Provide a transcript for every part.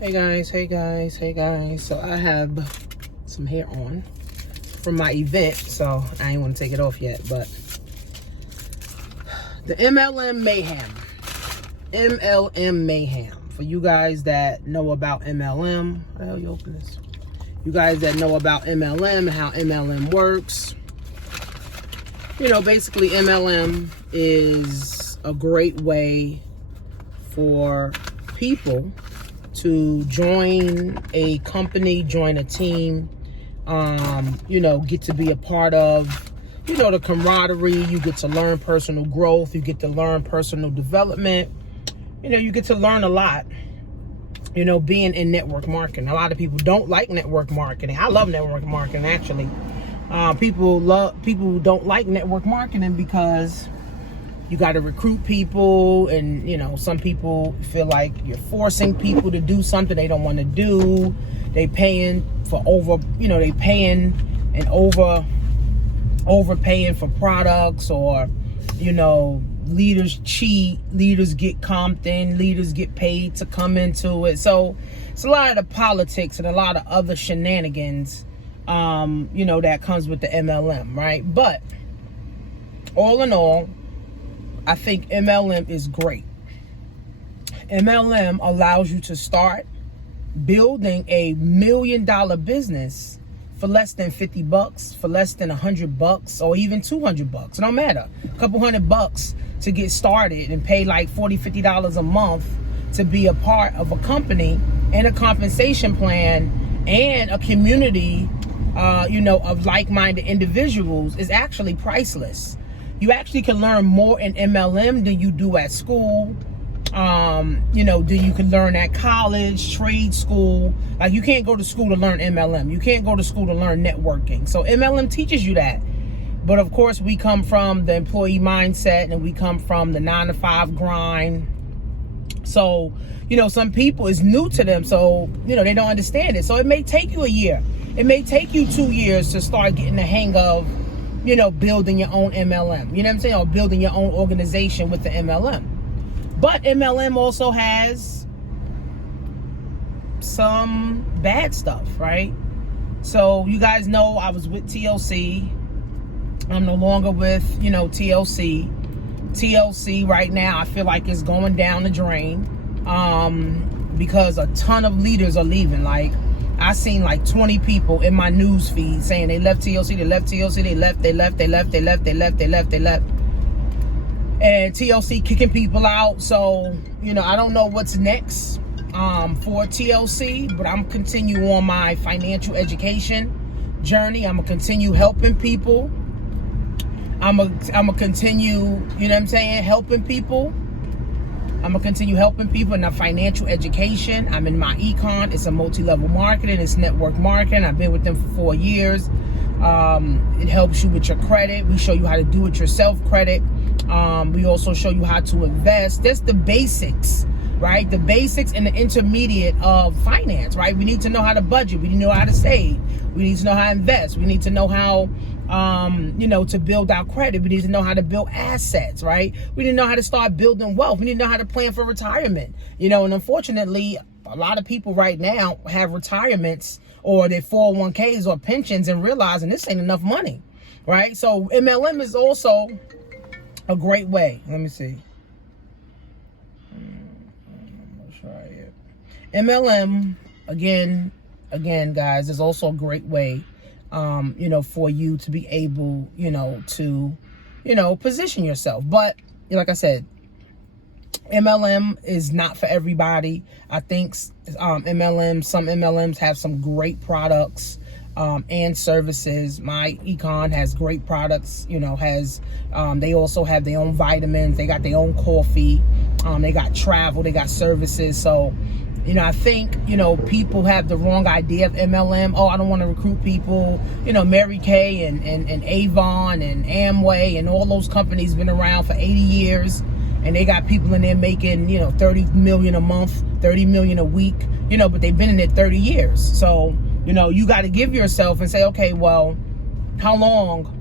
Hey guys. So I have some hair on from my event, so I ain't want to take it off yet, but the MLM mayhem. For you guys that know about MLM, how the hell you open this? You guys that know about MLM and how MLM works, basically MLM is a great way for people to join a company, join a team, get to be a part of, the camaraderie. You get to learn personal growth. You get to learn personal development. You get to learn a lot, being in network marketing. A lot of people don't like network marketing. I love network marketing, actually. People don't like network marketing because you got to recruit people, and some people feel like you're forcing people to do something they don't want to do. They paying for overpaying for products, or leaders cheat, leaders get comped in, leaders get paid to come into it. So it's a lot of the politics and a lot of other shenanigans that comes with the MLM, right? But all in all, I think MLM is great. MLM allows you to start building a $1 million business for less than $50, for less than $100, or even $200. No matter. A couple $100 to get started and pay like $40, $50 a month to be a part of a company and a compensation plan and a community, of like-minded individuals is actually priceless. You actually can learn more in MLM than you do at school. Than you can learn at college, trade school. Like, you can't go to school to learn MLM. You can't go to school to learn networking. So MLM teaches you that. But of course, we come from the employee mindset, and we come from the 9-to-5 grind. So, some people, it's new to them. So, they don't understand it. So it may take you a year. It may take you 2 years to start getting the hang of, building your own MLM. You know what I'm saying? Or building your own organization with the MLM. But MLM also has some bad stuff, right? So you guys know I was with TLC. I'm no longer with, TLC. TLC right now, I feel like it's going down the drain because a ton of leaders are leaving. Like, I seen like 20 people in my news feed saying they left TLC, they left TLC, they left. And TLC kicking people out. So, I don't know what's next for TLC, but I'm continue on my financial education journey. I'm gonna continue helping people. I'm gonna continue, helping people. I'm gonna continue helping people in the financial education. I'm in my econ. It's a multi-level marketing. It's network marketing. I've been with them for 4 years. It helps you with your credit. We show you how to do it yourself credit. We also show you how to invest. That's the basics, right? The basics and the intermediate of finance, right? We need to know how to budget. We need to know how to save. We need to know how to invest. We need to know how, to build our credit. We need to know how to build assets, right? We need to know how to start building wealth. We need to know how to plan for retirement, and unfortunately, a lot of people right now have retirements or their 401ks or pensions and realizing this ain't enough money, right? So MLM is also a great way. Let me see. I'm gonna try it. MLM, again, guys, is also a great way, for you to be able, to, position yourself. But like I said, MLM is not for everybody. I think some MLMs have some great products and services. My econ has great products, they also have their own vitamins. They got their own coffee. They got travel. They got services. So, I think, people have the wrong idea of MLM. Oh, I don't want to recruit people. Mary Kay and Avon and Amway and all those companies been around for 80 years. And they got people in there making, $30 million a month, $30 million a week, but they've been in it 30 years. So, you got to give yourself and say, okay, well, how long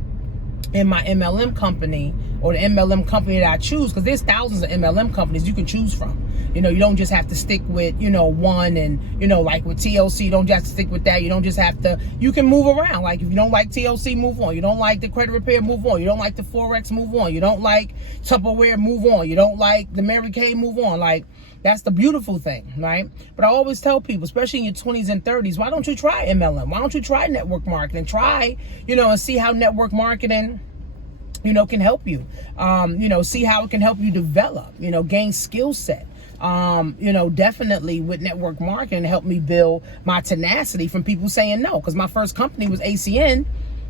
in my MLM company or the MLM company that I choose, because there's thousands of MLM companies you can choose from. You know, you don't just have to stick with, you know, one. And, you know, like with TLC, you don't just have to stick with that. You don't just have to, you can move around. Like if you don't like TLC, move on. You don't like the credit repair, move on. You don't like the Forex, move on. You don't like Tupperware, move on. You don't like the Mary Kay, move on. Like, that's the beautiful thing, right? But I always tell people, especially in your 20s and 30s, why don't you try MLM? Why don't you try network marketing? Try, you know, and see how network marketing, you know, can help you. You know, see how it can help you develop, you know, gain skill set. You know, definitely with network marketing helped me build my tenacity from people saying no. Because my first company was ACN,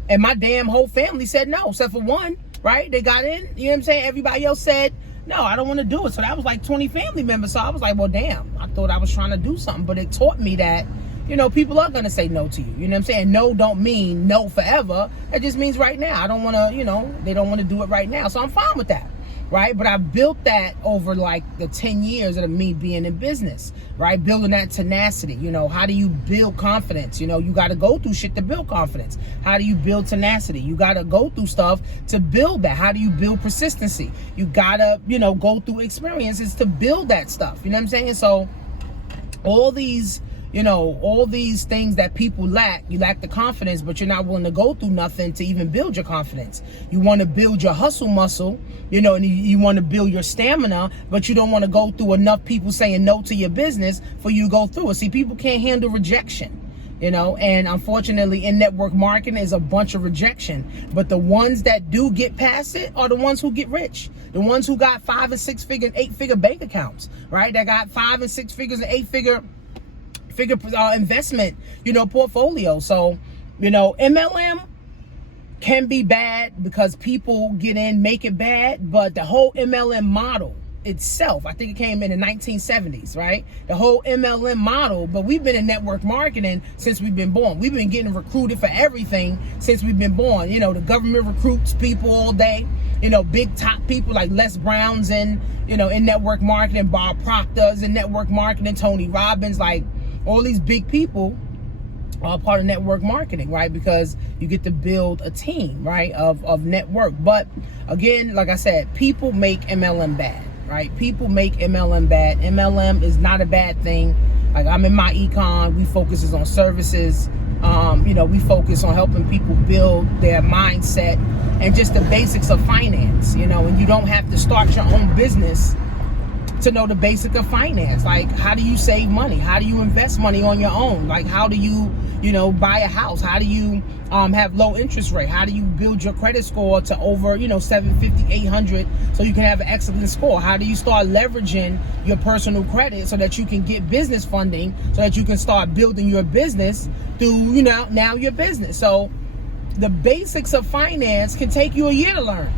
and my damn whole family said no, except for one, right? They got in, you know what I'm saying? Everybody else said, no, I don't want to do it. So that was like 20 family members. So I was like, well, damn, I thought I was trying to do something. But it taught me that, you know, people are going to say no to you. You know what I'm saying? No don't mean no forever. It just means right now. I don't want to, you know, they don't want to do it right now. So I'm fine with that. Right? But I built that over like the 10 years of me being in business, right? Building that tenacity. You know, how do you build confidence? You know, you got to go through shit to build confidence. How do you build tenacity? You got to go through stuff to build that. How do you build persistency? You got to, you know, go through experiences to build that stuff. You know what I'm saying? So all these, you know, all these things that people lack, you lack the confidence, but you're not willing to go through nothing to even build your confidence. You want to build your hustle muscle, you know, and you want to build your stamina, but you don't want to go through enough people saying no to your business for you to go through it. See, people can't handle rejection, you know, and unfortunately in network marketing is a bunch of rejection. But the ones that do get past it are the ones who get rich. The ones who got 5 and 6 figure, 8 figure bank accounts, right? That got 5 and 6 figures and 8 figure investment, you know, portfolio. So, you know, MLM can be bad because people get in, make it bad. But the whole MLM model itself, I think it came in the 1970s, right? The whole MLM model, but we've been in network marketing since we've been born. We've been getting recruited for everything since we've been born. You know, the government recruits people all day. You know, big top people like Les Brown's in, you know, in network marketing, Bob Proctor's in network marketing, Tony Robbins, like all these big people are part of network marketing, right? Because you get to build a team, right, of network. But again, like I said, people make MLM bad, right? People make MLM bad. MLM is not a bad thing. Like I'm in my econ, we focuses on services. You know, we focus on helping people build their mindset and just the basics of finance, you know, and you don't have to start your own business to know the basic of finance. Like, how do you save money? How do you invest money on your own? Like, how do you, you know, buy a house? How do you have low interest rate? How do you build your credit score to over, you know, 750, 800 so you can have an excellent score? How do you start leveraging your personal credit so that you can get business funding so that you can start building your business through, you know, now your business? So the basics of finance can take you a year to learn.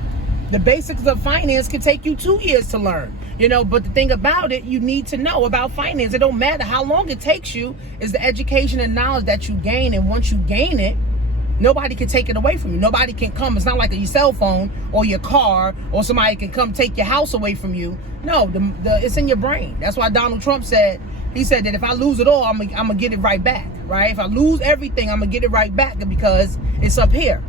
The basics of finance can take you 2 years to learn, you know, but the thing about it, you need to know about finance. It don't matter how long it takes you, is the education and knowledge that you gain. And once you gain it, nobody can take it away from you. Nobody can come. It's not like your cell phone or your car or somebody can come take your house away from you. No, it's in your brain. That's why Donald Trump said, he said that if I lose it all, I'm gonna get it right back, right? If I lose everything, I'm gonna get it right back because it's up here.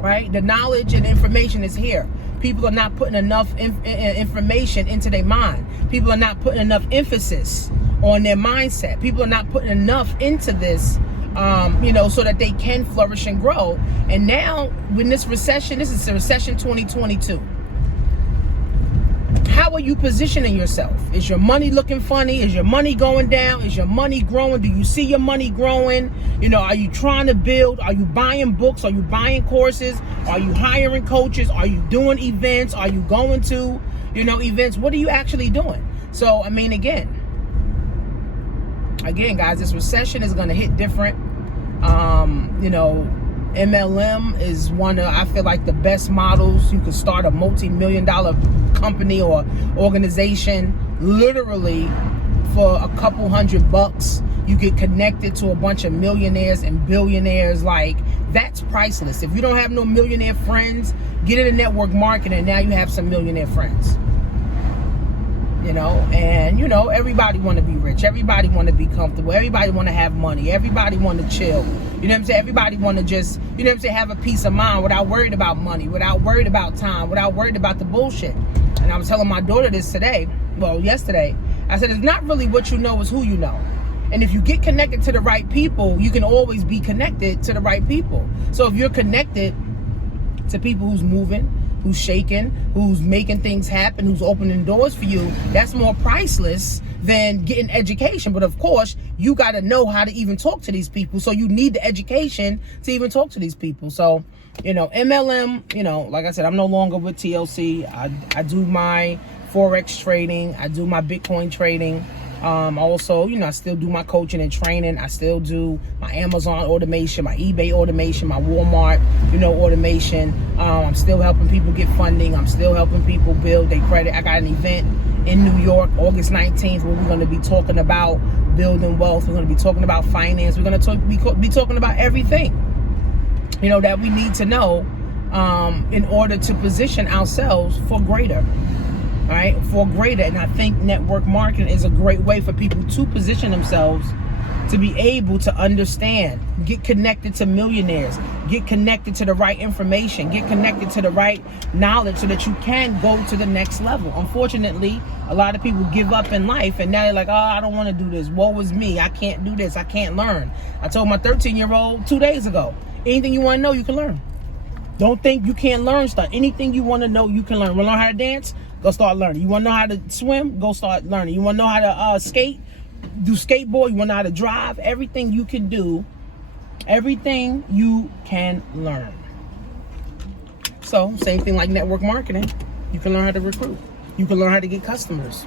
Right? The knowledge and information is here. People are not putting enough information into their mind. People are not putting enough emphasis on their mindset. People are not putting enough into this, you know, so that they can flourish and grow. And now, when this recession, this is the recession 2022. How are you positioning yourself? Is your money looking funny? Is your money going down? Is your money growing? Do you see your money growing? You know, are you trying to build? Are you buying books? Are you buying courses? Are you hiring coaches? Are you doing events? Are you going to, you know, events? What are you actually doing? So, I mean, again, guys, this recession is going to hit different. You know, MLM is one of, I feel like, the best models. You can start a multi-million-dollar company or organization literally for a couple $100. You get connected to a bunch of millionaires and billionaires. Like, that's priceless. If you don't have no millionaire friends, get into network marketing and now you have some millionaire friends. And everybody want to be rich, everybody want to be comfortable, everybody want to have money, everybody want to chill, everybody want to just, have a peace of mind without worried about money, without worried about time, without worried about the bullshit. And I was telling my daughter this yesterday, I said, it's not really what you know, it's who you know. And if you get connected to the right people, you can always be connected to the right people. So if you're connected to people who's moving, who's shaking, who's making things happen, who's opening doors for you, that's more priceless than getting education. But of course, you got to know how to even talk to these people. So you need the education to even talk to these people. So, MLM, like I said, I'm no longer with TLC. I do my Forex trading. I do my Bitcoin trading. Also, I still do my coaching and training. I still do my Amazon automation, my eBay automation, my Walmart, automation. I'm still helping people get funding. I'm still helping people build their credit. I got an event in New York, August 19th, where we're going to be talking about building wealth. We're going to be talking about finance. We're going to be talking about everything, that we need to know, in order to position ourselves for greater. All right, for greater. And I think network marketing is a great way for people to position themselves to be able to understand, get connected to millionaires, get connected to the right information, get connected to the right knowledge so that you can go to the next level. Unfortunately, a lot of people give up in life and now they're like, oh, I don't want to do this. Woe is me. I can't do this. I can't learn. I told my 13-year-old 2 days ago, anything you want to know, you can learn. Don't think you can't learn stuff. Anything you want to know, you can learn. Want to learn how to dance? Go start learning. You want to know how to swim? Go start learning. You want to know how to skate? Do skateboard? You want to know how to drive? Everything you can do, everything you can learn. So, same thing like network marketing. You can learn how to recruit. You can learn how to get customers.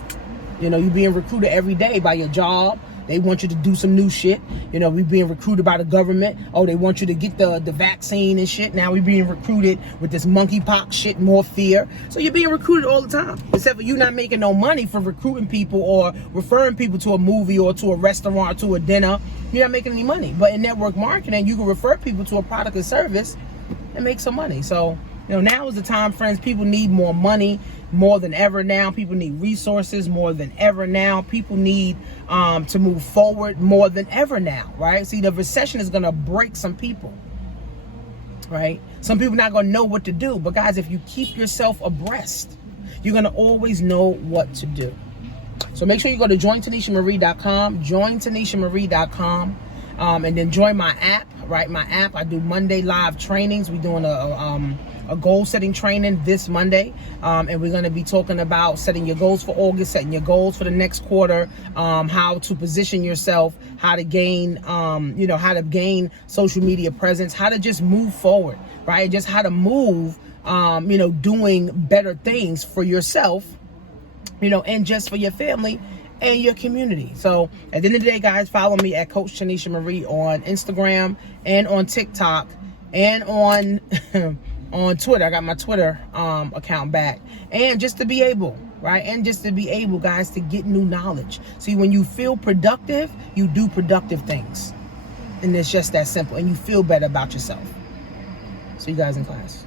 You're being recruited every day by your job. They want you to do some new shit. We being recruited by the government. Oh, they want you to get the vaccine and shit. Now we being recruited with this monkeypox shit, more fear. So you're being recruited all the time. Except for you not making no money for recruiting people or referring people to a movie or to a restaurant or to a dinner. You're not making any money. But in network marketing, you can refer people to a product or service and make some money. So, now is the time, friends. People need more money more than ever now. People need resources more than ever now. People need to move forward more than ever now, right? See, the recession is going to break some people, right? Some people not going to know what to do. But guys, if you keep yourself abreast, you're going to always know what to do. So make sure you go to jointanishamarie.com, jointanishamarie.com, and then join my app, right? My app, I do Monday live trainings. We're doing a goal setting training this Monday, and we're going to be talking about setting your goals for August, setting your goals for the next quarter, how to position yourself, how to gain how to gain social media presence, how to just move forward, right? Just how to move doing better things for yourself, and just for your family and your community. So at the end of the day, guys, follow me at Coach Tanisha Marie on Instagram and on TikTok and on on Twitter. I got my Twitter account back. And just to be able, right? And just to be able, guys, to get new knowledge. See, when you feel productive, you do productive things. And it's just that simple. And you feel better about yourself. See you guys in class.